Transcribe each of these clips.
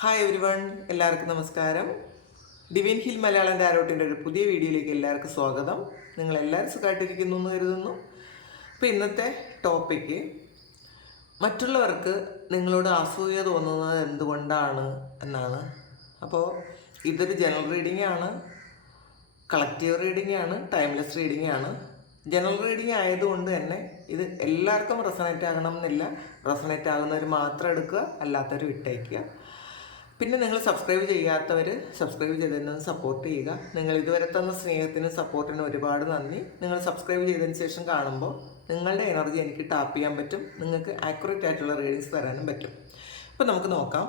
Hi every one, എല്ലാവർക്കും നമസ്കാരം. Divine hill Malayalam ടാരോട്ടിൻ്റെ ഒരു പുതിയ വീഡിയോയിലേക്ക് എല്ലാവർക്കും സ്വാഗതം. നിങ്ങളെല്ലാവരും സുഖമായിട്ടിരിക്കുന്നു എന്ന് കരുതുന്നു. അപ്പോൾ ഇന്നത്തെ ടോപ്പിക്ക് മറ്റുള്ളവർക്ക് നിങ്ങളോട് അസൂയ തോന്നുന്നത് എന്തുകൊണ്ടാണ് എന്നാണ്. അപ്പോൾ ഇതൊരു ജനറൽ റീഡിംഗ് ആണ്, കളക്റ്റീവ് റീഡിംഗ് ആണ്, ടൈംലെസ് റീഡിംഗ് ആണ്. ജനറൽ റീഡിംഗ് ആയതുകൊണ്ട് തന്നെ ഇത് എല്ലാവർക്കും റെസണേറ്റ് ആകണം എന്നില്ല. റെസണേറ്റ് ആകുന്നവർ മാത്രം എടുക്കുക, അല്ലാത്തവർ വിട്ടയക്കുക. പിന്നെ നിങ്ങൾ സബ്സ്ക്രൈബ് ചെയ്യാത്തവർ സബ്സ്ക്രൈബ് ചെയ്തതിന് സപ്പോർട്ട് ചെയ്യുക. നിങ്ങൾ ഇതുവരെ തന്ന സ്നേഹത്തിനും സപ്പോർട്ടിനും ഒരുപാട് നന്ദി. നിങ്ങൾ സബ്സ്ക്രൈബ് ചെയ്തതിന് ശേഷം കാണുമ്പോൾ നിങ്ങളുടെ എനർജി എനിക്ക് ടാപ്പ് ചെയ്യാൻ പറ്റും, നിങ്ങൾക്ക് ആക്യുറേറ്റ് ആയിട്ടുള്ള റീഡിങ്സ് തരാനും പറ്റും. അപ്പോൾ നമുക്ക് നോക്കാം,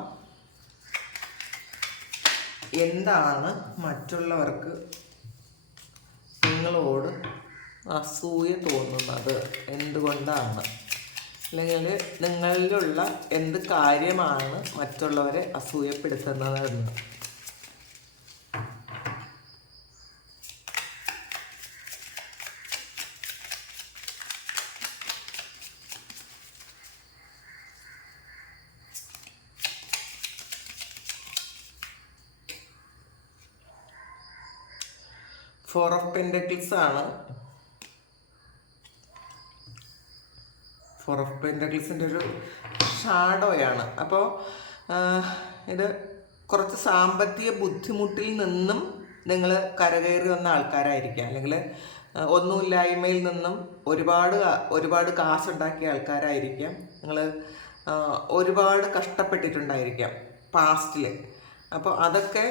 എന്താണ് മറ്റുള്ളവർക്ക് നിങ്ങളോട് അസൂയ തോന്നുന്നത്, എന്തുകൊണ്ടാണ്, അല്ലെങ്കിൽ നിങ്ങളിലുള്ള എന്ത് കാര്യമാണ് മറ്റുള്ളവരെ അസൂയപ്പെടുത്തുന്നതെന്ന്. ഫോർ ഓഫ് പെൻറ്റക്കിൾസ് ആണ്. ഫോർ ഓഫ് പെൻറ്റക്കിൾസിൻ്റെ ഒരു ഷാഡോയാണ്. അപ്പോൾ ഇത് കുറച്ച് സാമ്പത്തിക ബുദ്ധിമുട്ടിൽ നിന്നും നിങ്ങൾ കരകയറി വന്ന ആൾക്കാരായിരിക്കാം, അല്ലെങ്കിൽ ഒന്നുമില്ലായ്മയിൽ നിന്നും ഒരുപാട് കാശുണ്ടാക്കിയ ആൾക്കാരായിരിക്കാം. നിങ്ങൾ ഒരുപാട് കഷ്ടപ്പെട്ടിട്ടുണ്ടായിരിക്കാം പാസ്റ്റിൽ. അപ്പോൾ അതൊക്കെ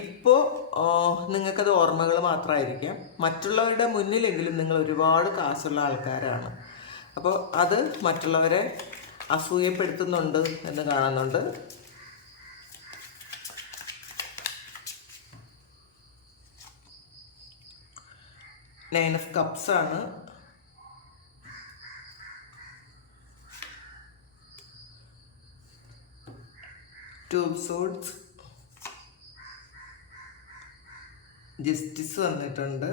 ഇപ്പോൾ നിങ്ങൾക്കത് ഓർമ്മകൾ മാത്രമായിരിക്കാം. മറ്റുള്ളവരുടെ മുന്നിലെങ്കിലും നിങ്ങൾ ഒരുപാട് കാശുള്ള ആൾക്കാരാണ്. അപ്പോൾ അത് മറ്റുള്ളവരെ അസൂയപ്പെടുത്തുന്നുണ്ട് എന്ന് കാണുന്നുണ്ട്. നയൻ ഓഫ് കപ്സ് ആണ്. ടു ഓഫ് സോഡ്സ്, ജസ്റ്റിസ് വന്നിട്ടുണ്ട്.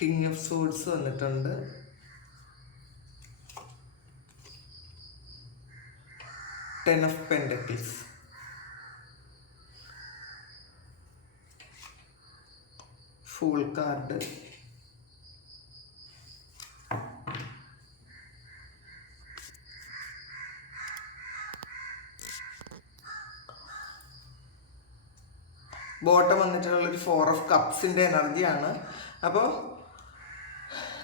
കിങ് ഓഫ് സോഡ്സ് വന്നിട്ടുണ്ട്. Ten of pentacles, fool card, bottom വന്നിട്ടുള്ളൊരു ഫോർ ഓഫ് കപ്സിൻ്റെ എനർജിയാണ്. അപ്പോൾ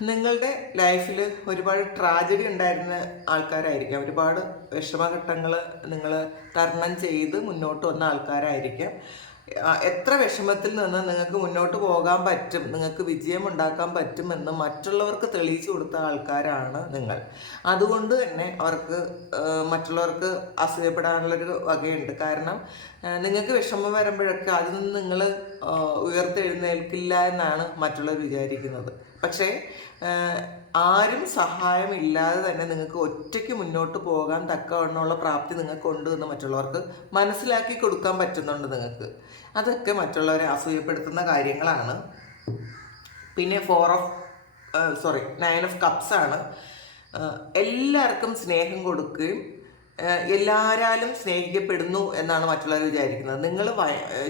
നിങ്ങളുടെ ലൈഫിൽ ഒരുപാട് ട്രാജഡി ഉണ്ടായിരുന്ന ആൾക്കാരായിരിക്കാം, ഒരുപാട് വിഷമഘട്ടങ്ങൾ നിങ്ങൾ തരണം ചെയ്ത് മുന്നോട്ട് വന്ന ആൾക്കാരായിരിക്കാം. എത്ര വിഷമത്തിൽ നിന്ന് നിങ്ങൾക്ക് മുന്നോട്ട് പോകാൻ പറ്റും, നിങ്ങൾക്ക് വിജയം ഉണ്ടാക്കാൻ പറ്റുമെന്ന് മറ്റുള്ളവർക്ക് തെളിയിച്ചു കൊടുത്ത ആൾക്കാരാണ് നിങ്ങൾ. അതുകൊണ്ട് തന്നെ അവർക്ക് മറ്റുള്ളവർക്ക് അസൂയപ്പെടാനുള്ളൊരു വകയുണ്ട്. കാരണം നിങ്ങൾക്ക് വിഷമം വരുമ്പോഴൊക്കെ അതിൽ നിന്ന് നിങ്ങൾ ഉയർത്തെഴുന്നേൽക്കില്ല എന്നാണ് മറ്റുള്ളവർ വിചാരിക്കുന്നത്. പക്ഷേ ആരും സഹായമില്ലാതെ തന്നെ നിങ്ങൾക്ക് ഒറ്റയ്ക്ക് മുന്നോട്ട് പോകാൻ തക്കവണ്ണമുള്ള പ്രാപ്തി നിങ്ങൾക്കുണ്ട് എന്ന് മറ്റുള്ളവർക്ക് മനസ്സിലാക്കി കൊടുക്കാൻ പറ്റുന്നുണ്ട് നിങ്ങൾക്ക്. അതൊക്കെ മറ്റുള്ളവരെ അസൂയപ്പെടുത്തുന്ന കാര്യങ്ങളാണ്. പിന്നെ നയൻ ഓഫ് കപ്സ് ആണ്. എല്ലാവർക്കും സ്നേഹം കൊടുക്കുകയും എല്ലാവരാലും സ്നേഹിക്കപ്പെടുന്നു എന്നാണ് മറ്റുള്ളവർ വിചാരിക്കുന്നത്. നിങ്ങൾ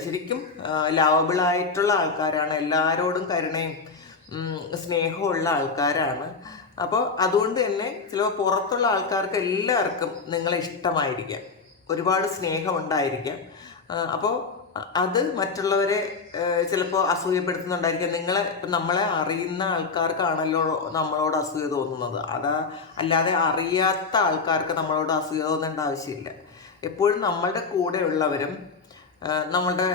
ശരിക്കും ലവബിളായിട്ടുള്ള ആൾക്കാരാണ്, എല്ലാവരോടും കരുണയും സ്നേഹമുള്ള ആൾക്കാരാണ്. അപ്പോൾ അതുകൊണ്ട് തന്നെ ചിലപ്പോൾ പുറത്തുള്ള ആൾക്കാർക്ക് എല്ലാവർക്കും നിങ്ങളെ ഇഷ്ടമായിരിക്കാം, ഒരുപാട് സ്നേഹമുണ്ടായിരിക്കാം. അപ്പോൾ അത് മറ്റുള്ളവരെ ചിലപ്പോൾ അസൂയപ്പെടുത്തുന്നുണ്ടായിരിക്കാം. നമ്മളെ അറിയുന്ന ആൾക്കാർക്കാണല്ലോ നമ്മളോട് അസൂയ തോന്നുന്നത്. അല്ലാതെ അറിയാത്ത ആൾക്കാർക്ക് നമ്മളോട് അസൂയ തോന്നേണ്ട ആവശ്യമില്ല. എപ്പോഴും നമ്മളുടെ കൂടെയുള്ളവരും നമ്മളുടെ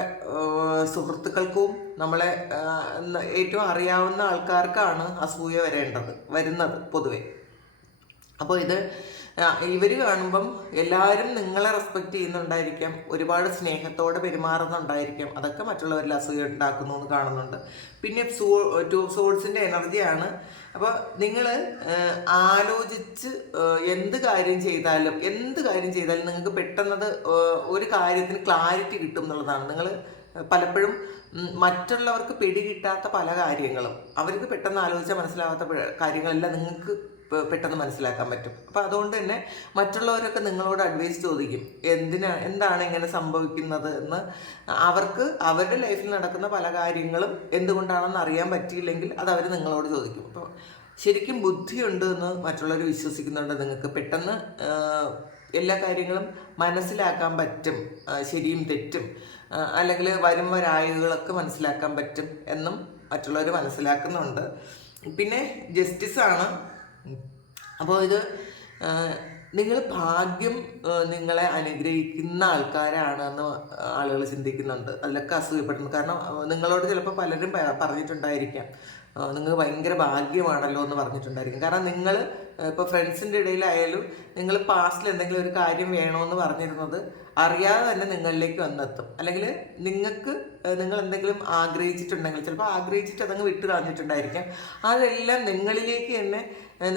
സുഹൃത്തുക്കൾക്കും നമ്മളെ ഏറ്റവും അറിയാവുന്ന ആൾക്കാർക്കാണ് അസൂയ വരുന്നത് പൊതുവെ. അപ്പോൾ ഇവർ കാണുമ്പം എല്ലാവരും നിങ്ങളെ റെസ്പെക്റ്റ് ചെയ്യുന്നുണ്ടായിരിക്കാം, ഒരുപാട് സ്നേഹത്തോടെ പെരുമാറുന്നുണ്ടായിരിക്കാം. അതൊക്കെ മറ്റുള്ളവരിൽ അസൂയ ഉണ്ടാക്കുന്നു എന്ന് കാണുന്നുണ്ട്. പിന്നെ ടു ഓഫ് സോഡ്സിൻ്റെ എനർജിയാണ്. അപ്പോൾ നിങ്ങൾ ആലോചിച്ച് എന്ത് കാര്യം ചെയ്താലും നിങ്ങൾക്ക് പെട്ടെന്നത് ഒരു കാര്യത്തിന് ക്ലാരിറ്റി കിട്ടും എന്നുള്ളതാണ്. നിങ്ങൾ പലപ്പോഴും മറ്റുള്ളവർക്ക് പിടികിട്ടാത്ത പല കാര്യങ്ങളും, അവർക്ക് പെട്ടെന്ന് ആലോചിച്ചാൽ മനസ്സിലാവാത്ത കാര്യങ്ങളെല്ലാം നിങ്ങൾക്ക് പെട്ടെന്ന് മനസ്സിലാക്കാൻ പറ്റും. അപ്പോൾ അതുകൊണ്ട് തന്നെ മറ്റുള്ളവരൊക്കെ നിങ്ങളോട് അഡ്വൈസ് ചോദിക്കും, എന്താണ് ഇങ്ങനെ സംഭവിക്കുന്നത് എന്ന്. അവർക്ക് അവരുടെ ലൈഫിൽ നടക്കുന്ന പല കാര്യങ്ങളും എന്തുകൊണ്ടാണെന്ന് അറിയാൻ പറ്റിയില്ലെങ്കിൽ അത് അവർ നിങ്ങളോട് ചോദിക്കും. അപ്പോൾ ശരിക്കും ബുദ്ധിയുണ്ട് എന്ന് മറ്റുള്ളവർ വിശ്വസിക്കുന്നുണ്ട്. നിങ്ങൾക്ക് പെട്ടെന്ന് എല്ലാ കാര്യങ്ങളും മനസ്സിലാക്കാൻ പറ്റും, ശരിയും തെറ്റും, അല്ലെങ്കിൽ വരും വരായികളൊക്കെ മനസ്സിലാക്കാൻ പറ്റും എന്നും മറ്റുള്ളവർ മനസ്സിലാക്കുന്നുണ്ട്. പിന്നെ ജസ്റ്റിസാണ്. അപ്പോൾ ഇത് നിങ്ങൾ ഭാഗ്യം നിങ്ങളെ അനുഗ്രഹിക്കുന്ന ആൾക്കാരാണെന്ന് ആളുകൾ ചിന്തിക്കുന്നുണ്ട്. അതിലൊക്കെ അസൂയപ്പെടുന്നു. കാരണം നിങ്ങളോട് ചിലപ്പോൾ പലരും പറഞ്ഞിട്ടുണ്ടായിരിക്കാം, നിങ്ങൾ ഭയങ്കര ഭാഗ്യമാണല്ലോ എന്ന് പറഞ്ഞിട്ടുണ്ടായിരിക്കും. കാരണം നിങ്ങൾ ഇപ്പോൾ ഫ്രണ്ട്സിൻ്റെ ഇടയിലായാലും നിങ്ങൾ പാസ്റ്റിൽ എന്തെങ്കിലും ഒരു കാര്യം വേണമെന്ന് പറഞ്ഞിരുന്നത് അറിയാതെ തന്നെ നിങ്ങളിലേക്ക് വന്നെത്തും. അല്ലെങ്കിൽ നിങ്ങൾ എന്തെങ്കിലും ആഗ്രഹിച്ചിട്ടുണ്ടെങ്കിൽ ചിലപ്പോൾ ആഗ്രഹിച്ചിട്ട് അതങ്ങ് വിട്ടു കളഞ്ഞിട്ടുണ്ടായിരിക്കാം. അതെല്ലാം നിങ്ങളിലേക്ക് തന്നെ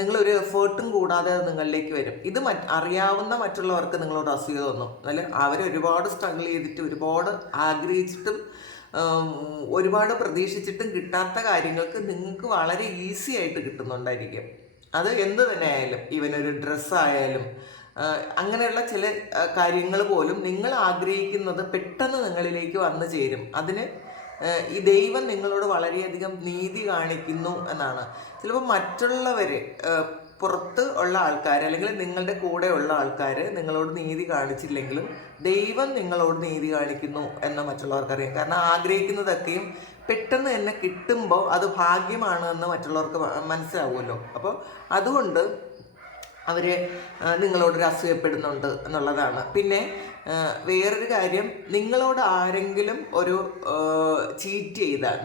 നിങ്ങളൊരു എഫേർട്ടും കൂടാതെ അത് നിങ്ങളിലേക്ക് വരും. ഇത് അറിയാവുന്ന മറ്റുള്ളവർക്ക് നിങ്ങളോട് അസൂയ തോന്നും. അല്ലെ, അവരൊരുപാട് സ്ട്രഗിൾ ചെയ്തിട്ട് ഒരുപാട് ആഗ്രഹിച്ചിട്ടും ഒരുപാട് പ്രതീക്ഷിച്ചിട്ടും കിട്ടാത്ത കാര്യങ്ങൾക്ക് നിങ്ങൾക്ക് വളരെ ഈസി ആയിട്ട് കിട്ടുന്നുണ്ടായിരിക്കും. അത് എന്ത് തന്നെ ആയാലും, ഈവൻ ഒരു ഡ്രസ്സായാലും അങ്ങനെയുള്ള ചില കാര്യങ്ങൾ പോലും നിങ്ങൾ ആഗ്രഹിക്കുന്നത് പെട്ടെന്ന് നിങ്ങളിലേക്ക് വന്നു ചേരും. അതിന് ഈ ദൈവം നിങ്ങളോട് വളരെയധികം നീതി കാണിക്കുന്നു എന്നാണ്. ചിലപ്പോൾ മറ്റുള്ളവർ, പുറത്ത് ഉള്ള ആൾക്കാർ അല്ലെങ്കിൽ നിങ്ങളുടെ കൂടെ ഉള്ള ആൾക്കാർ നിങ്ങളോട് നീതി കാണിച്ചില്ലെങ്കിലും ദൈവം നിങ്ങളോട് നീതി കാണിക്കുന്നു എന്ന് മറ്റുള്ളവർക്കറിയാം. കാരണം ആഗ്രഹിക്കുന്നതൊക്കെയും പെട്ടെന്ന് തന്നെ കിട്ടുമ്പോൾ അത് ഭാഗ്യമാണ് എന്ന് മറ്റുള്ളവർക്ക് മനസ്സിലാവുമല്ലോ. അപ്പോൾ അതുകൊണ്ട് അവർ നിങ്ങളോട് അസൂയപ്പെടുന്നുണ്ട് എന്നുള്ളതാണ്. പിന്നെ വേറൊരു കാര്യം, നിങ്ങളോട് ആരെങ്കിലും ഒരു ചീറ്റ് ചെയ്താൽ,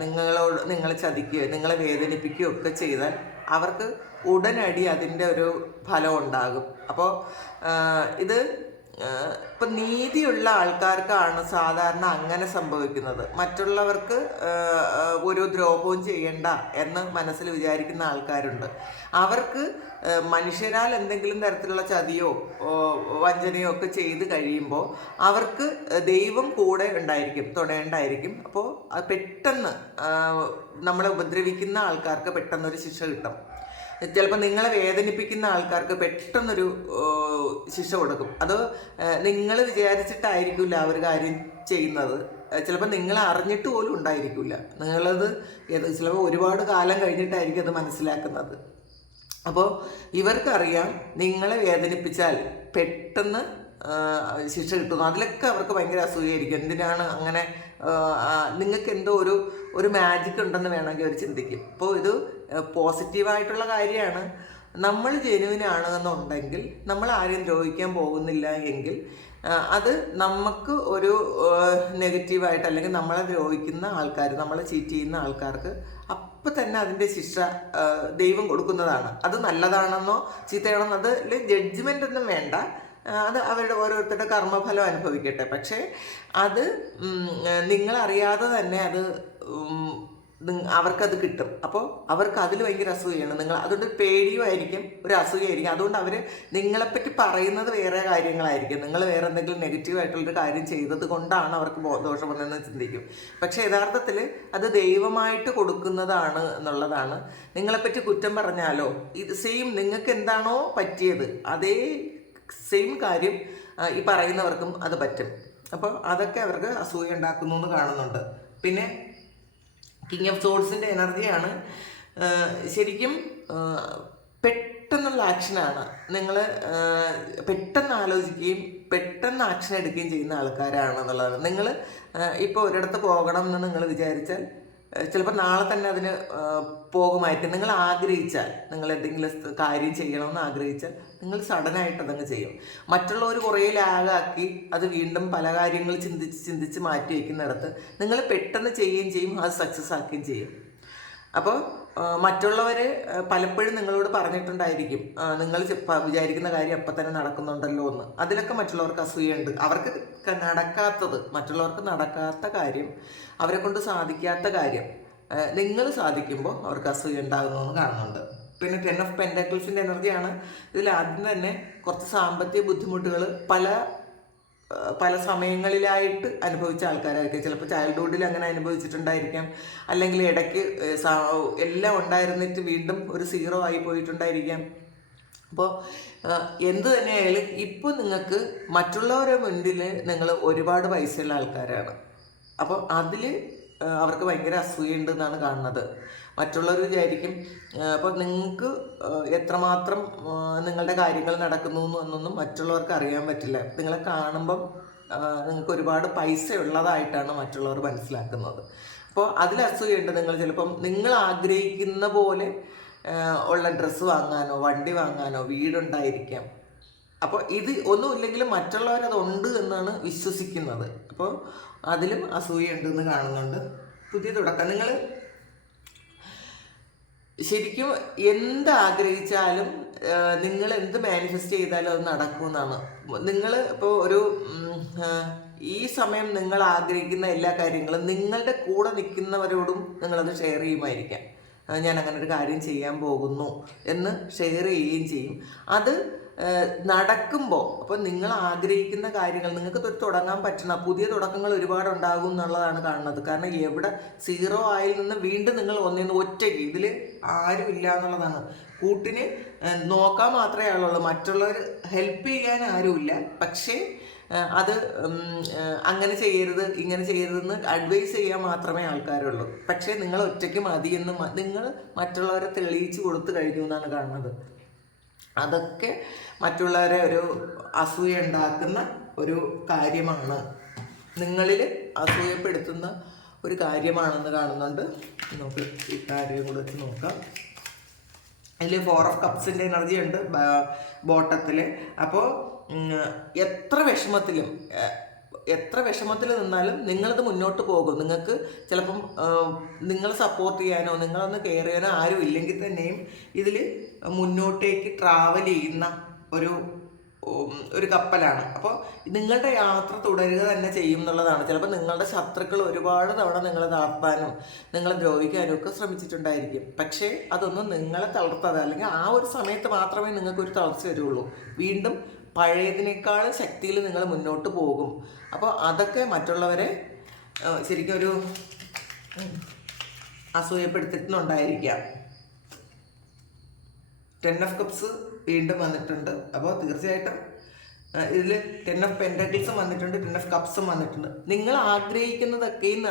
നിങ്ങളെ ചതിക്കുകയോ നിങ്ങളെ വേദനിപ്പിക്കുകയോ ഒക്കെ ചെയ്താൽ അവർക്ക് ഉടനടി അതിൻ്റെ ഒരു ഫലം ഉണ്ടാകും. അപ്പോൾ ഇത് ഇപ്പം നീതിയുള്ള ആൾക്കാർക്കാണ് സാധാരണ അങ്ങനെ സംഭവിക്കുന്നത്. മറ്റുള്ളവർക്ക് ഒരു ദ്രോഹവും ചെയ്യണ്ട എന്ന് മനസ്സിൽ വിചാരിക്കുന്ന ആൾക്കാരുണ്ട്. അവർക്ക് മനുഷ്യരാൽ എന്തെങ്കിലും തരത്തിലുള്ള ചതിയോ വഞ്ചനയോ ഒക്കെ ചെയ്ത് കഴിയുമ്പോൾ അവർക്ക് ദൈവം കൂടെ ഉണ്ടായിരിക്കും, തുണയുണ്ടായിരിക്കും. അപ്പോൾ പെട്ടെന്ന് നമ്മളെ ഉപദ്രവിക്കുന്ന ആൾക്കാർക്ക് പെട്ടെന്നൊരു ശിക്ഷ കിട്ടും. ചിലപ്പോൾ നിങ്ങളെ വേദനിപ്പിക്കുന്ന ആൾക്കാർക്ക് പെട്ടെന്നൊരു ശിക്ഷ കൊടുക്കും. അത് നിങ്ങൾ വിചാരിച്ചിട്ടായിരിക്കില്ല അവർ കാര്യം ചെയ്യുന്നത്. ചിലപ്പോൾ നിങ്ങൾ അറിഞ്ഞിട്ട് പോലും ഉണ്ടായിരിക്കില്ല. നിങ്ങളത് ചിലപ്പോൾ ഒരുപാട് കാലം കഴിഞ്ഞിട്ടായിരിക്കും അത് മനസ്സിലാക്കുന്നത്. അപ്പോൾ ഇവർക്കറിയാം നിങ്ങളെ വേദനിപ്പിച്ചാൽ പെട്ടെന്ന് ശിക്ഷ കിട്ടുന്നു. അതിലൊക്കെ അവർക്ക് ഭയങ്കര അസൂയായിരിക്കും. എന്തിനാണ് അങ്ങനെ, നിങ്ങൾക്ക് എന്തോ ഒരു മാജിക് ഉണ്ടെന്ന് വേണമെങ്കിൽ അവർ ചിന്തിക്കും. അപ്പോൾ ഇത് പോസിറ്റീവായിട്ടുള്ള കാര്യമാണ്. നമ്മൾ ജെനുവിനാണ് എന്നുണ്ടെങ്കിൽ, നമ്മൾ ആരെയും ദ്രോഹിക്കാൻ പോകുന്നില്ല എങ്കിൽ അത് നമുക്ക് ഒരു നെഗറ്റീവായിട്ട്, അല്ലെങ്കിൽ നമ്മളെ ദ്രോഹിക്കുന്ന ആൾക്കാർ, നമ്മളെ ചീറ്റ് ചെയ്യുന്ന ആൾക്കാർക്ക് അപ്പം തന്നെ അതിൻ്റെ ശിക്ഷ ദൈവം കൊടുക്കുന്നതാണ്. അത് നല്ലതാണെന്നോ ചീത്തയാണെന്നോ അതിൽ ജഡ്ജ്മെൻ്റ് ഒന്നും വേണ്ട. അത് അവരുടെ ഓരോരുത്തരുടെ കർമ്മഫലം അനുഭവിക്കട്ടെ. പക്ഷേ അത് നിങ്ങളറിയാതെ തന്നെ അത് അവർക്കത് കിട്ടും. അപ്പോൾ അവർക്ക് അതിൽ ഭയങ്കര അസൂയാണ്. അതുകൊണ്ട് പേടിയുമായിരിക്കും, ഒരു അസൂയായിരിക്കും. അതുകൊണ്ട് അവർ നിങ്ങളെപ്പറ്റി പറയുന്നത് വേറെ കാര്യങ്ങളായിരിക്കും. നിങ്ങൾ വേറെ എന്തെങ്കിലും നെഗറ്റീവായിട്ടുള്ളൊരു കാര്യം ചെയ്തത് കൊണ്ടാണ് അവർക്ക് ദോഷം വന്നതെന്ന് ചിന്തിക്കും. പക്ഷേ യഥാർത്ഥത്തിൽ അത് ദൈവമായിട്ട് കൊടുക്കുന്നതാണ് എന്നുള്ളതാണ്. നിങ്ങളെപ്പറ്റി കുറ്റം പറഞ്ഞാലോ, ഇത് സെയിം നിങ്ങൾക്ക് എന്താണോ പറ്റിയത് അതേ സെയിം കാര്യം ഈ പറയുന്നവർക്കും അത് പറ്റും. അപ്പോൾ അതൊക്കെ അവർക്ക് അസൂയ ഉണ്ടാക്കുന്നു എന്ന് കാണുന്നുണ്ട്. പിന്നെ കിങ് ഓഫ് സോഡ്സിൻ്റെ എനർജിയാണ്. ശരിക്കും പെട്ടെന്നുള്ള ആക്ഷനാണ്. നിങ്ങൾ പെട്ടെന്ന് ആലോചിക്കുകയും പെട്ടെന്ന് ആക്ഷൻ എടുക്കുകയും ചെയ്യുന്ന ആൾക്കാരാണെന്നുള്ളതാണ്. നിങ്ങൾ ഇപ്പോൾ ഒരിടത്ത് പോകണം എന്ന് നിങ്ങൾ വിചാരിച്ചാൽ ചിലപ്പോൾ നാളെ തന്നെ അതിന് പോകുമായിരിക്കും. നിങ്ങൾ ആഗ്രഹിച്ചാൽ, നിങ്ങൾ എന്തെങ്കിലും കാര്യം ചെയ്യണമെന്ന് ആഗ്രഹിച്ചാൽ നിങ്ങൾ സഡനായിട്ട് അതങ്ങ് ചെയ്യും. മറ്റുള്ളവർ കുറേ ലാഗാക്കി അത് വീണ്ടും പല കാര്യങ്ങൾ ചിന്തിച്ച് മാറ്റി വയ്ക്കുന്നിടത്ത് നിങ്ങൾ പെട്ടെന്ന് ചെയ്യുകയും ചെയ്യും, അത് സക്സസ് ആക്കുകയും ചെയ്യും. അപ്പോൾ മറ്റുള്ളവർ പലപ്പോഴും നിങ്ങളോട് പറഞ്ഞിട്ടുണ്ടായിരിക്കും, നിങ്ങൾ വിചാരിക്കുന്ന കാര്യം അപ്പം തന്നെ നടക്കുന്നുണ്ടല്ലോ എന്ന്. അതിലൊക്കെ മറ്റുള്ളവർക്ക് അസൂയുണ്ട്. അവർക്ക് മറ്റുള്ളവർക്ക് നടക്കാത്ത കാര്യം, അവരെ കൊണ്ട് സാധിക്കാത്ത കാര്യം നിങ്ങൾ സാധിക്കുമ്പോൾ അവർക്ക് അസൂയ ഉണ്ടാകുന്നു എന്ന് കാണുന്നുണ്ട്. പിന്നെ 10 ഓഫ് പെൻറ്റാക്കിൾസിൻ്റെ എനർജിയാണ്. ഇതിൽ ആദ്യം തന്നെ കുറച്ച് സാമ്പത്തിക ബുദ്ധിമുട്ടുകൾ പല സമയങ്ങളിലായിട്ട് അനുഭവിച്ച ആൾക്കാരായിരിക്കും. ചിലപ്പോൾ ചൈൽഡ്ഹുഡിൽ അങ്ങനെ അനുഭവിച്ചിട്ടുണ്ടായിരിക്കാം, അല്ലെങ്കിൽ ഇടയ്ക്ക് എല്ലാം ഉണ്ടായിരുന്നിട്ട് വീണ്ടും ഒരു 0 ആയി പോയിട്ടുണ്ടായിരിക്കാം. അപ്പോൾ എന്ത് തന്നെയായാലും ഇപ്പോൾ നിങ്ങൾക്ക് മറ്റുള്ളവരുടെ മുന്നിൽ നിങ്ങൾ ഒരുപാട് പൈസയുള്ള ആൾക്കാരാണ്. അപ്പോൾ അതിൽ അവർക്ക് ഭയങ്കര അസൂയുണ്ടെന്നാണ് കാണുന്നത്. മറ്റുള്ളവർ വിചാരിക്കും അപ്പോൾ നിങ്ങൾക്ക് എത്രമാത്രം നിങ്ങളുടെ കാര്യങ്ങൾ നടക്കുന്നു എന്നൊന്നും മറ്റുള്ളവർക്ക് അറിയാൻ പറ്റില്ല. നിങ്ങളെ കാണുമ്പം നിങ്ങൾക്ക് ഒരുപാട് പൈസ ഉള്ളതായിട്ടാണ് മറ്റുള്ളവർ മനസ്സിലാക്കുന്നത്. അപ്പോൾ അതിൽ അസൂയുണ്ട്. നിങ്ങൾ ചിലപ്പം നിങ്ങൾ ആഗ്രഹിക്കുന്ന പോലെ ഉള്ള ഡ്രസ്സ് വാങ്ങാനോ വണ്ടി വാങ്ങാനോ വീടുണ്ടായിരിക്കാം. അപ്പോൾ ഇത് ഒന്നുമില്ലെങ്കിലും മറ്റുള്ളവരതുണ്ട് എന്നാണ് വിശ്വസിക്കുന്നത്. അപ്പോൾ അതിലും അസൂയുണ്ടെന്ന് കാണുന്നുണ്ട്. പുതിയ തുടക്കം. നിങ്ങൾ ശരിക്കും എന്താഗ്രഹിച്ചാലും നിങ്ങൾ എന്ത് മാനിഫെസ്റ്റ് ചെയ്താലും അത് നടക്കുമെന്നാണ്. നിങ്ങൾ ഇപ്പോൾ ഒരു ഈ സമയം നിങ്ങൾ ആഗ്രഹിക്കുന്ന എല്ലാ കാര്യങ്ങളും നിങ്ങളുടെ കൂടെ നിൽക്കുന്നവരോടും നിങ്ങളത് ഷെയർ ചെയ്യുമായിരിക്കാം. ഞാൻ അങ്ങനെ ഒരു കാര്യം ചെയ്യാൻ പോകുന്നു എന്ന് ഷെയർ ചെയ്യുകയും ചെയ്യും. അത് നടക്കുമ്പോൾ അപ്പോൾ നിങ്ങൾ ആഗ്രഹിക്കുന്ന കാര്യങ്ങൾ നിങ്ങൾക്ക് തുടങ്ങാൻ പറ്റണ പുതിയ തുടക്കങ്ങൾ ഒരുപാട് ഉണ്ടാകും എന്നുള്ളതാണ് കാണുന്നത്. കാരണം എവിടെ 0 ആയിൽ നിന്ന് വീണ്ടും നിങ്ങൾ ഒന്നിന്ന് ഒറ്റയ്ക്ക് ഇതിൽ ആരും ഇല്ല എന്നുള്ളതാണ്. കൂട്ടിന് നോക്കാൻ മാത്രമേ ആളുള്ളൂ, മറ്റുള്ളവർ ഹെൽപ്പ് ചെയ്യാൻ ആരുമില്ല. പക്ഷേ അത് അങ്ങനെ ചെയ്യരുത് ഇങ്ങനെ ചെയ്യരുതെന്ന് അഡ്വൈസ് ചെയ്യാൻ മാത്രമേ ആൾക്കാരുള്ളൂ. പക്ഷേ നിങ്ങൾ ഒറ്റയ്ക്ക് മതിയെന്ന് നിങ്ങൾ മറ്റുള്ളവരെ തെളിയിച്ച് കൊടുത്തു കഴിഞ്ഞു എന്നാണ് കാണുന്നത്. അതൊക്കെ മറ്റുള്ളവരെ ഒരു അസൂയ ഉണ്ടാക്കുന്ന ഒരു കാര്യമാണ്, നിങ്ങളിൽ അസൂയപ്പെടുത്തുന്ന ഒരു കാര്യമാണെന്ന് കാണുന്നുണ്ട്. നമുക്ക് ഈ കാര്യം കൂടെ വെച്ച് നോക്കാം. അതിൽ 4 ഓഫ് കപ്സിൻ്റെ എനർജി ഉണ്ട് ബോട്ടത്തിൽ. അപ്പോൾ എത്ര വിഷമത്തിൽ നിന്നാലും നിങ്ങളത് മുന്നോട്ട് പോകും. നിങ്ങൾക്ക് ചിലപ്പം നിങ്ങളെ സപ്പോർട്ട് ചെയ്യാനോ നിങ്ങളൊന്ന് കെയർ ചെയ്യാനോ ആരും ഇല്ലെങ്കിൽ തന്നെയും ഇതിൽ മുന്നോട്ടേക്ക് ട്രാവൽ ചെയ്യുന്ന ഒരു കപ്പലാണ്. അപ്പോൾ നിങ്ങളുടെ യാത്ര തുടരുക തന്നെ ചെയ്യും എന്നുള്ളതാണ്. ചിലപ്പോൾ നിങ്ങളുടെ ശത്രുക്കൾ ഒരുപാട് തവണ നിങ്ങളെ തളർത്താനും നിങ്ങളെ ദ്രോഹിക്കാനും ഒക്കെ ശ്രമിച്ചിട്ടുണ്ടായിരിക്കും. പക്ഷേ അതൊന്നും നിങ്ങളെ തളർത്താതെ, അല്ലെങ്കിൽ ആ ഒരു സമയത്ത് മാത്രമേ നിങ്ങൾക്കൊരു തളർച്ച വരുള്ളൂ. വീണ്ടും പഴയതിനേക്കാൾ ശക്തിയിൽ നിങ്ങൾ മുന്നോട്ട് പോകും. അപ്പോൾ അതൊക്കെ മറ്റുള്ളവരെ ശരിക്കും ഒരു അസൂയപ്പെടുത്തിയിട്ടുണ്ടായിരിക്കാം. 10 ഓഫ് കപ്സ് വീണ്ടും വന്നിട്ടുണ്ട്. അപ്പോൾ തീർച്ചയായിട്ടും ഇതിൽ 10 ഓഫ് പെൻറ്റക്കിൾസും വന്നിട്ടുണ്ട്, 10 ഓഫ് കപ്സും വന്നിട്ടുണ്ട്. നിങ്ങൾ ആഗ്രഹിക്കുന്നതൊക്കെയും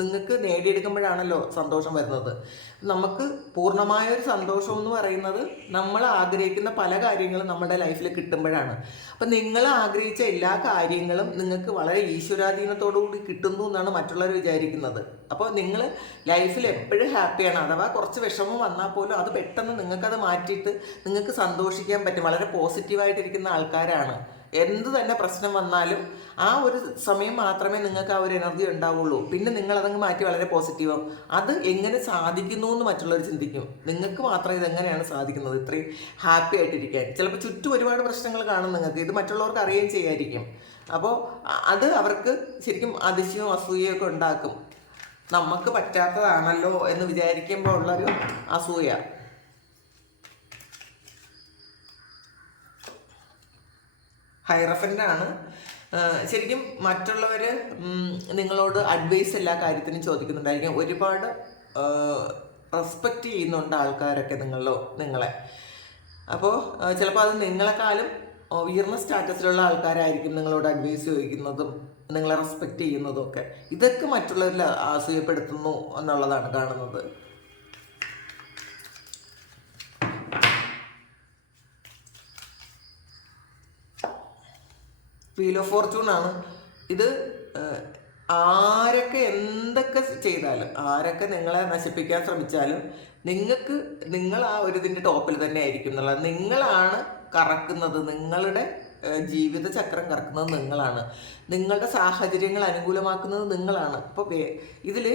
നിങ്ങൾക്ക് നേടിയെടുക്കുമ്പോഴാണല്ലോ സന്തോഷം വരുന്നത്. നമുക്ക് പൂർണ്ണമായൊരു സന്തോഷം എന്ന് പറയുന്നത് നമ്മൾ ആഗ്രഹിക്കുന്ന പല കാര്യങ്ങളും നമ്മുടെ ലൈഫിൽ കിട്ടുമ്പോഴാണ്. അപ്പം നിങ്ങൾ ആഗ്രഹിച്ച എല്ലാ കാര്യങ്ങളും നിങ്ങൾക്ക് വളരെ ഈശ്വരാധീനത്തോടുകൂടി കിട്ടുന്നു എന്നാണ് മറ്റുള്ളവർ വിചാരിക്കുന്നത്. അപ്പോൾ നിങ്ങൾ ലൈഫിൽ എപ്പോഴും ഹാപ്പിയാണ്. അഥവാ കുറച്ച് വിഷമം വന്നാൽ പോലും അത് പെട്ടെന്ന് നിങ്ങൾക്കത് മാറ്റിയിട്ട് നിങ്ങൾക്ക് സന്തോഷിക്കാൻ പറ്റും. വളരെ പോസിറ്റീവായിട്ടിരിക്കുന്ന ആൾക്കാരാണ്. എന്ത് തന്നെ പ്രശ്നം വന്നാലും ആ ഒരു സമയം മാത്രമേ നിങ്ങൾക്ക് ആ ഒരു എനർജി ഉണ്ടാവുള്ളൂ. പിന്നെ നിങ്ങളതങ്ങ് മാറ്റി വളരെ പോസിറ്റീവാകും. അത് എങ്ങനെ സാധിക്കുന്നു എന്ന് മറ്റുള്ളവർ ചിന്തിക്കും. നിങ്ങൾക്ക് മാത്രം ഇതെങ്ങനെയാണ് സാധിക്കുന്നത് ഇത്രയും ഹാപ്പി ആയിട്ടിരിക്കാൻ? ചിലപ്പോൾ ചുറ്റും ഒരുപാട് പ്രശ്നങ്ങൾ കാണും നിങ്ങൾക്ക്, ഇത് മറ്റുള്ളവർക്ക് അറിയുകയും ചെയ്യായിരിക്കും. അപ്പോൾ അത് അവർക്ക് ശരിക്കും അതിശയവും അസൂയയൊക്കെ ഉണ്ടാക്കും. നമുക്ക് പറ്റാത്തതാണല്ലോ എന്ന് വിചാരിക്കുമ്പോൾ ഉള്ളൊരു അസൂയ. ഹൈറഫൻ്റാണ്. ശരിക്കും മറ്റുള്ളവർ നിങ്ങളോട് അഡ്വൈസ് എല്ലാ കാര്യത്തിനും ചോദിക്കുന്നുണ്ടായിരിക്കും. ഒരുപാട് റെസ്പെക്റ്റ് ചെയ്യുന്നുണ്ട് ആൾക്കാരൊക്കെ നിങ്ങളെ. അപ്പോൾ ചിലപ്പോൾ അത് നിങ്ങളെക്കാളും ഉയർന്ന സ്റ്റാറ്റസിലുള്ള ആൾക്കാരായിരിക്കും നിങ്ങളോട് അഡ്വൈസ് ചോദിക്കുന്നതും നിങ്ങളെ റെസ്പെക്റ്റ് ചെയ്യുന്നതും ഒക്കെ. ഇതൊക്കെ മറ്റുള്ളവരിൽ അസൂയപ്പെടുത്തുന്നു എന്നുള്ളതാണ് കാണുന്നത്. വീൽ ഓഫ് ഫോർച്യൂൺ ആണ് ഇത്. ആരൊക്കെ എന്തൊക്കെ ചെയ്താലും, ആരൊക്കെ നിങ്ങളെ നശിപ്പിക്കാൻ ശ്രമിച്ചാലും നിങ്ങൾ ആ ഒരു ഇതിൻ്റെ ടോപ്പിൽ തന്നെ ആയിരിക്കും എന്നുള്ളത്. നിങ്ങളാണ് കറക്കുന്നത്, നിങ്ങളുടെ ജീവിത ചക്രം കറക്കുന്നത് നിങ്ങളാണ്, നിങ്ങളുടെ സാഹചര്യങ്ങൾ അനുകൂലമാക്കുന്നത് നിങ്ങളാണ്. അപ്പോൾ ഇതിൽ